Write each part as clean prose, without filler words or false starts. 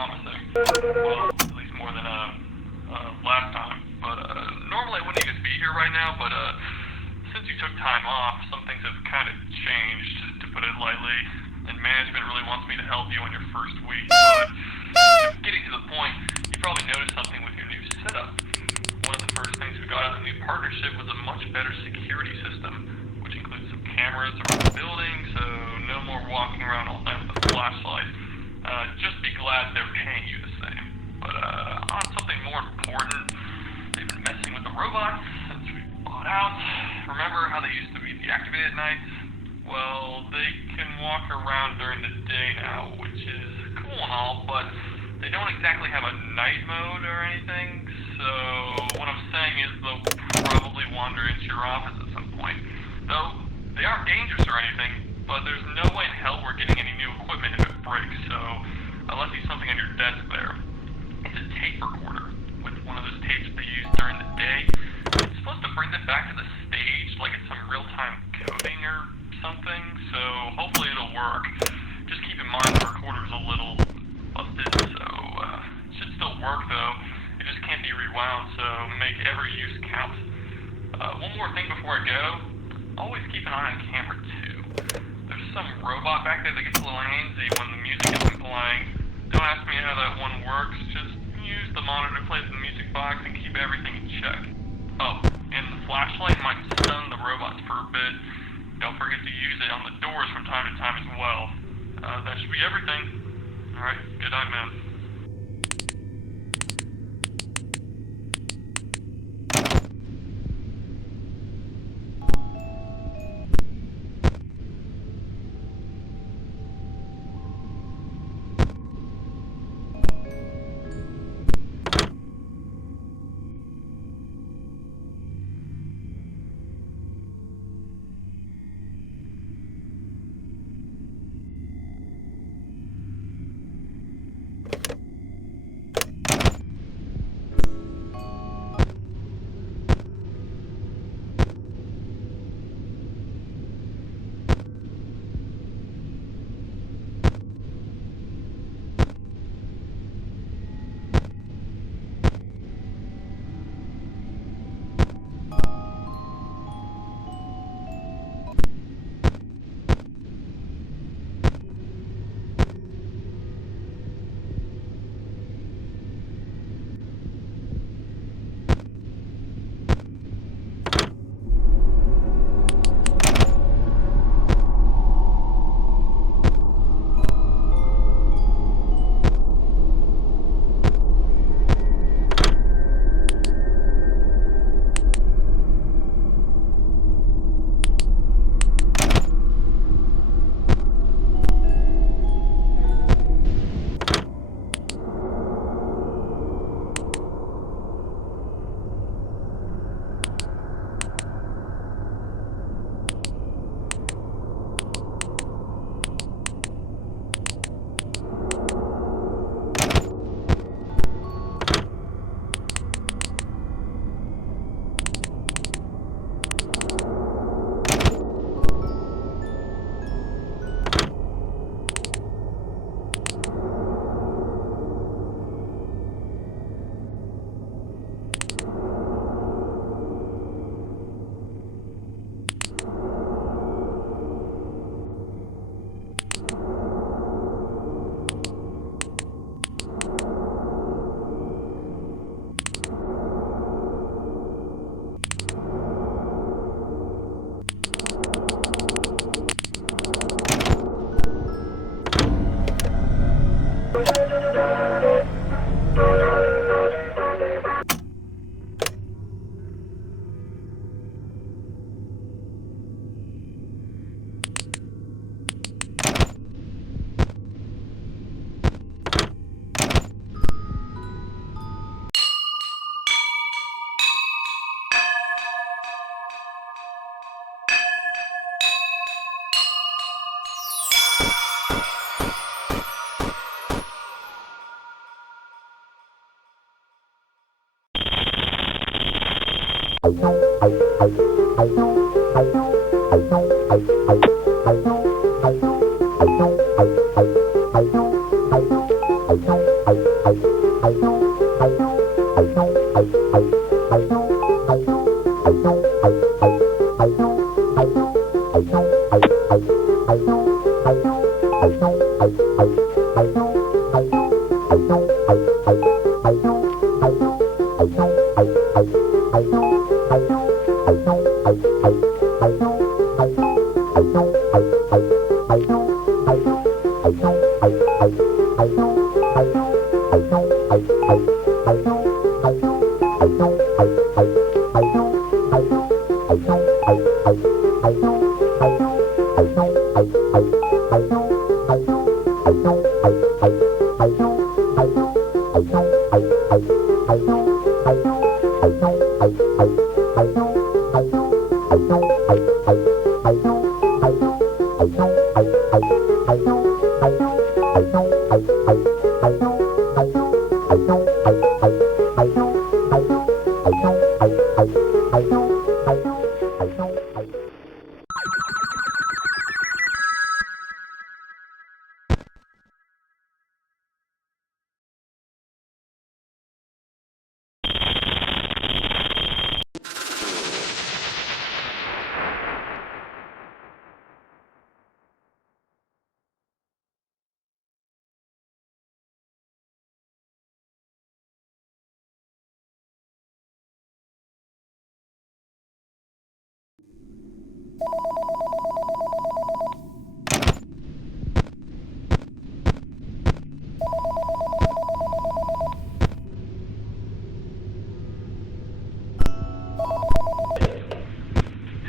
promising. Well, at least more than last time. But normally I wouldn't even be here right now, but since you took time off, some things have kind of changed, to put it lightly, and management really wants me to help you on your first week. But getting to the point, you probably noticed something with your new setup. One of the first things we got out of the new partnership was a much better security system, which includes some cameras around the building, so no more walking around all night with a flashlight. Just be glad they're paying you the same. But on something more important, they've been messing with the robots since we bought out. Remember how they used to be deactivated at night? Well, they can walk around during the day now, which is cool and all, but they don't exactly have a night mode or anything, so what I'm saying is they'll probably wander into your office at some point. Though, they aren't dangerous or anything, but there's no way in hell we're getting any new equipment if it breaks, so I left you something on your desk there. It's a tape recorder with one of those tapes they use during the day. It's supposed to bring them back to the stage like it's some real-time coding or something, so hopefully it'll work. Just keep in mind the recorder's a little busted, so it should still work though. It just can't be rewound, so make every use count. One more thing before I go. Always keep an eye on camera 2. There's some robot back there that gets a little handsy when the music isn't playing. Don't ask me how that one works, just use the monitor to play the music box and keep everything in check. Oh, and the flashlight might stun the robots for a bit. Don't forget to use it on the doors from time to time as well. That should be everything. Alright, good night, man.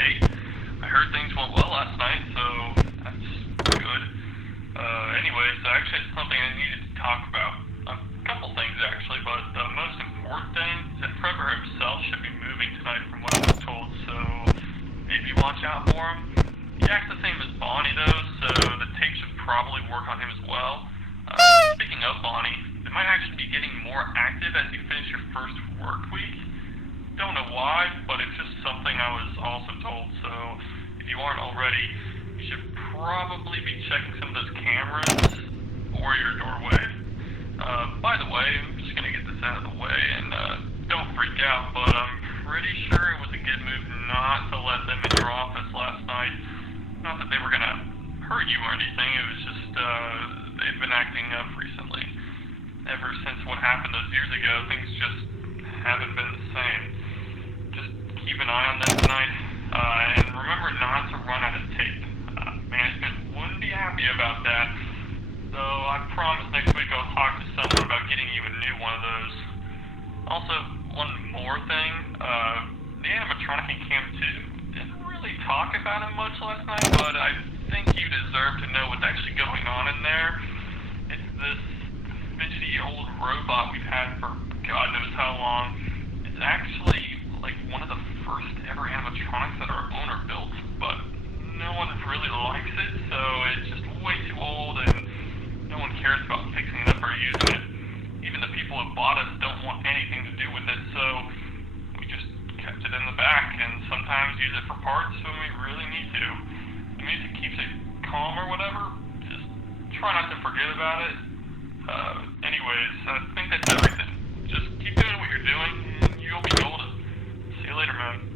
Hey, I heard things went well last night, so that's good. Anyways, I actually had something I needed to talk about. A couple things actually, but the most important thing is that Trevor himself should be moving tonight from what I was told, so maybe watch out for him. He acts the same as Bonnie though, so the tape should probably work on him as well. Speaking of Bonnie, they might actually be getting more active as you finish your first work week. Don't know why, but it's just something I was also told, so if you aren't already, you should probably be checking some of those cameras or your doorway. By the way, I'm just gonna get this out of the way, and don't freak out, but I'm pretty sure it was a good move not to let them in your office last night. Not that they were gonna hurt you or anything, it was just, they've been acting up recently. Ever since what happened those years ago, things just haven't been the same. Just keep an eye on them tonight, and remember not to run out of tape. Management wouldn't be happy about that, so I promise next week I'll talk to someone about getting you a new one of those. Also, one more thing, the animatronic in Camp 2 didn't really talk about it much last night, but I think you deserve to know what's actually going on in there. It's this fidgety old robot we've had for God knows how long. It's actually like one of the first ever animatronics that our owner built, but no one really likes it, so it's just way too old and no one cares about fixing it up or using it. Even the people who bought us don't want anything to do with it, so we just kept it in the back and sometimes use it for parts when we really need to. I mean, if it keeps it calm or whatever, just try not to forget about it. Anyways, I think that's everything. Just keep doing what you're doing and you'll be golden. See you later, man.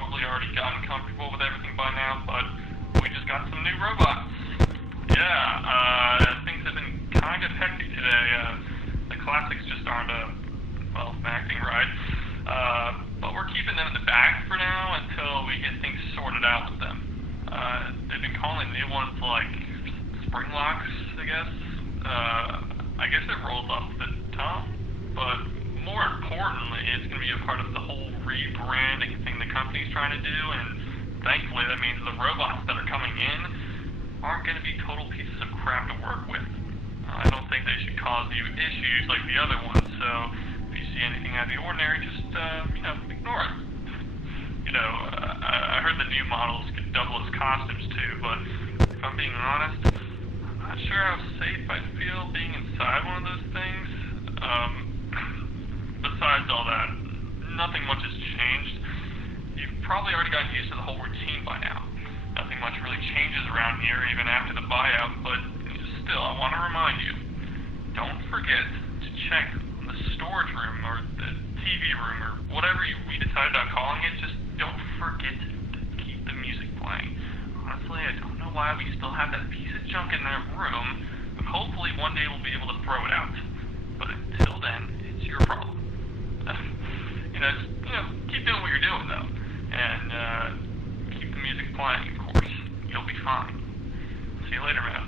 probably already gotten comfortable with everything by now, but we just got some new robots. Yeah, things have been kind of hectic today. The classics just aren't, acting right. But we're keeping them in the bag for now until we get things sorted out with them. They've been calling new ones like spring locks, I guess. I guess it rolls off the tongue, but more importantly, it's going to be a part of the whole rebranding thing the company's trying to do, and thankfully that means the robots that are coming in aren't going to be total pieces of crap to work with. I don't think they should cause you issues like the other ones, so if you see anything out of the ordinary, just, ignore it. I heard the new models could double as costumes too, but if I'm being honest, I'm not sure how safe I'd feel being inside one of those things. Besides all that, nothing much has changed. You've probably already gotten used to the whole routine by now. Nothing much really changes around here even after the buyout, but still, I want to remind you, don't forget to check the storage room or the TV room or whatever we decided on calling it. Just don't forget to keep the music playing. Honestly, I don't know why we still have that piece of junk in that room, but hopefully one day we'll be able to throw it out. But until then, it's your problem. Keep doing what you're doing though, and keep the music playing, of course. You'll be fine. See you later, man.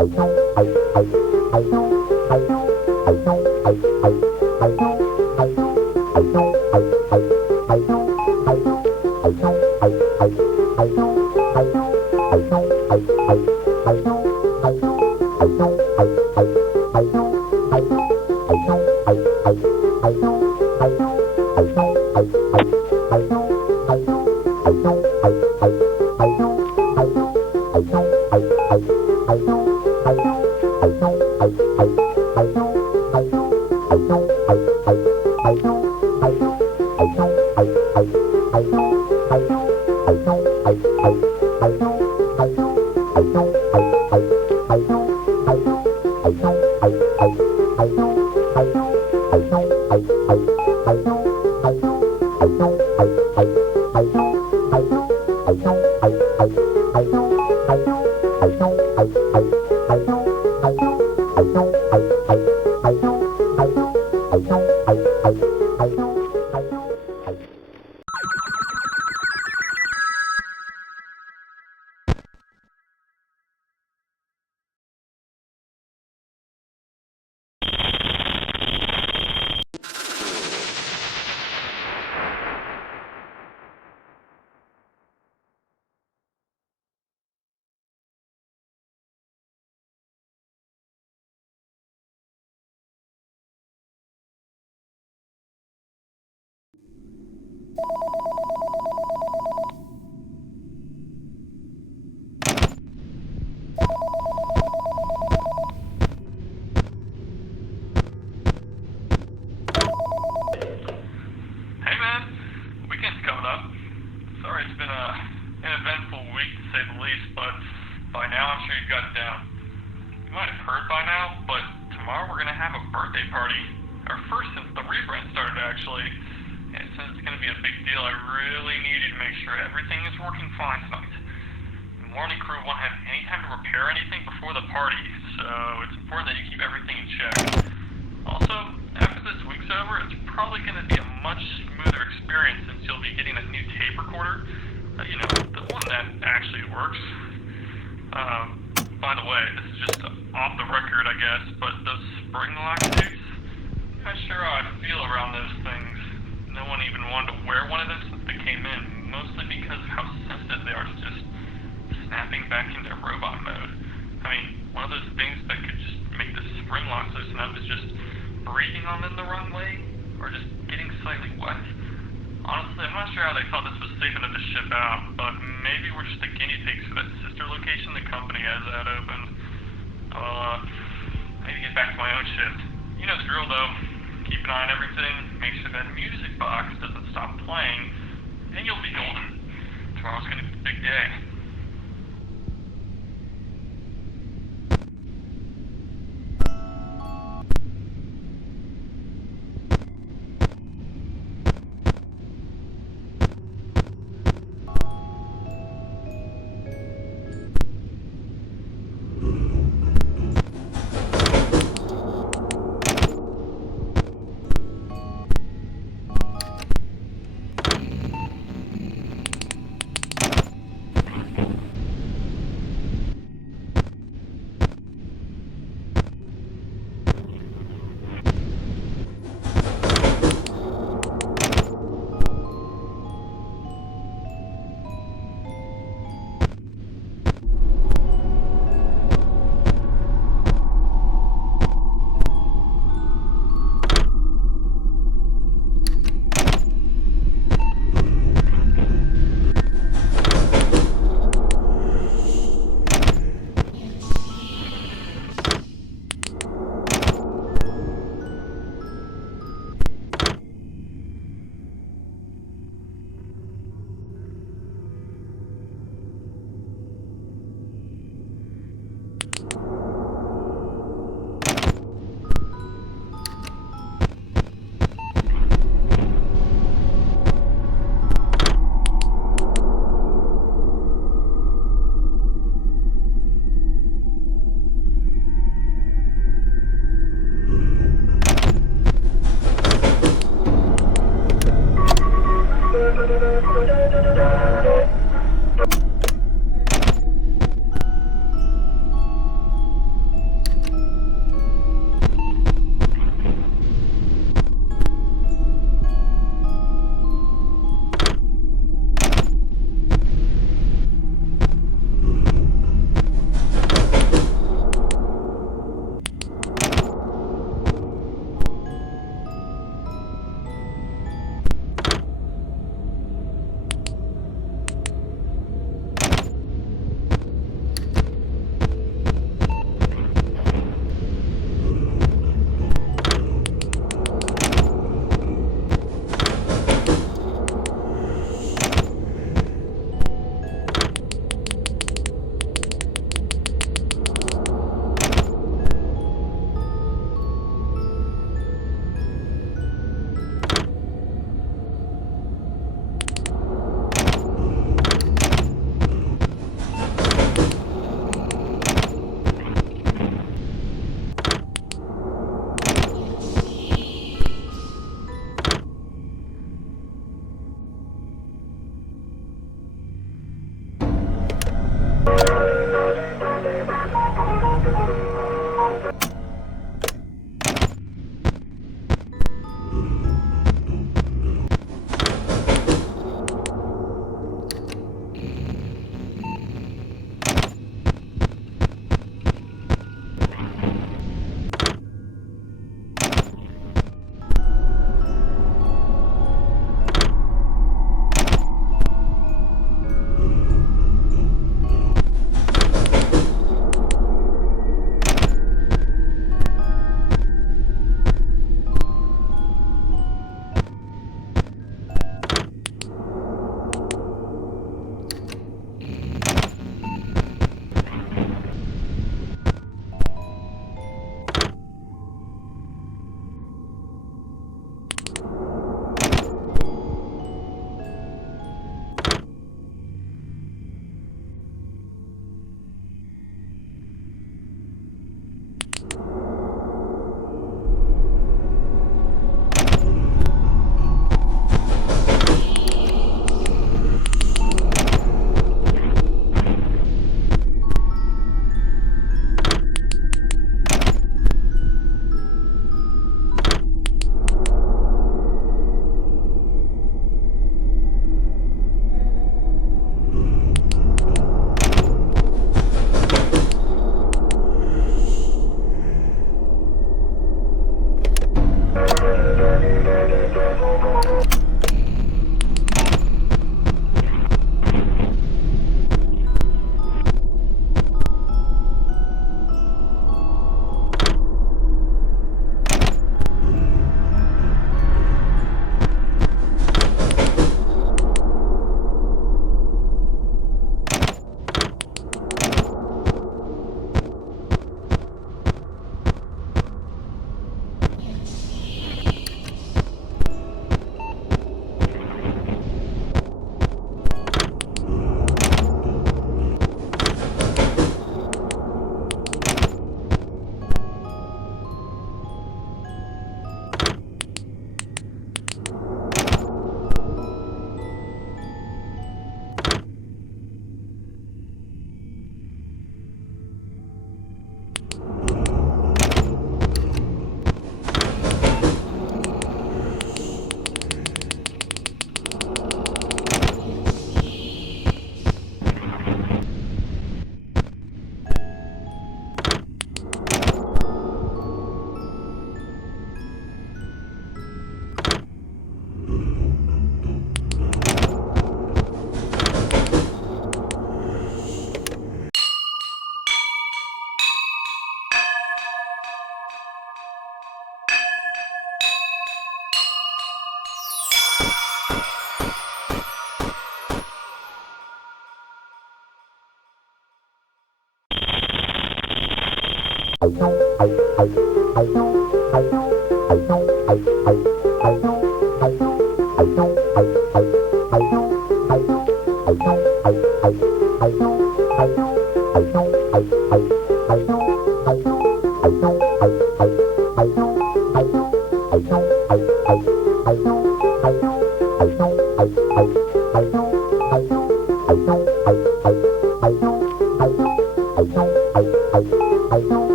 Hey man, weekend's coming up. Sorry it's been an eventful week to say the least, but by now I'm sure you've got it down. You might have heard by now, but tomorrow we're gonna have a birthday party. Our first since the rebrand started actually. And since it's gonna be a big deal, I really need you to make sure everything is working fine tonight. The morning crew won't have any time to repair anything before the party, so it's important that you keep everything in check. Also, after this week's over, it's probably going to be a much smoother experience since you'll be getting that new tape recorder. You know, the one that actually works. By the way, this is just off the record, I guess, but those spring lock suits, I'm not sure how I feel around those things. No one even wanted to wear one of them since they came in, mostly because of how sensitive they are to just snapping back into robot mode. I mean, one of those things that could just make the spring locks loosen up is just breathing on them the wrong way, or just getting slightly wet. Honestly, I'm not sure how they thought this was safe enough to ship out, but maybe we're just the guinea pigs for that sister location the company has that open. I need to get back to my own shift. You know the drill though. Keep an eye on everything, make sure that music box doesn't stop playing, and you'll be golden. Tomorrow's gonna be a big day.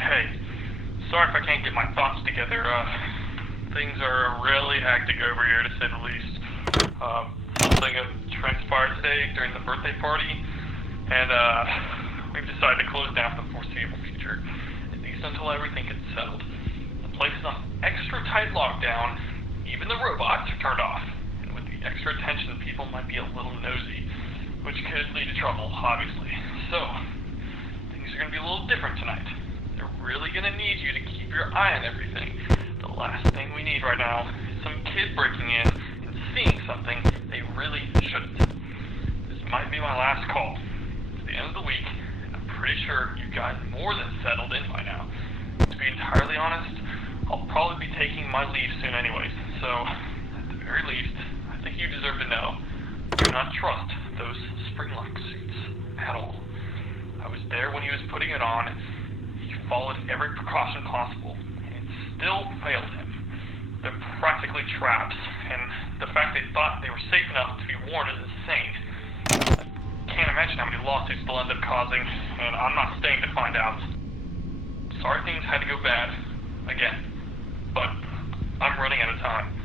Hey, sorry if I can't get my thoughts together. Things are really hectic over here, to say the least. Something transpired today during the birthday party, and, we've decided to close down for the foreseeable future, at least until everything gets settled. The place is on extra tight lockdown, even the robots are turned off, and with the extra attention, people might be a little nosy, which could lead to trouble, obviously. So, things are going to be a little different tonight. They're really going to need you to keep your eye on everything. The last thing we need right now is some kid breaking in and seeing something they really shouldn't. This might be my last call. It's the end of the week, and I'm pretty sure you've gotten more than settled in by now. To be entirely honest, I'll probably be taking my leave soon anyways, so at the very least, I think you deserve to know. Do not trust those spring-lock suits at all. I was there when he was putting it on. He followed every precaution possible, and it still failed him. They're practically traps, and the fact they thought they were safe enough to be worn is insane. I can't imagine how many lawsuits they'll end up causing, and I'm not staying to find out. Sorry things had to go bad, again, but I'm running out of time.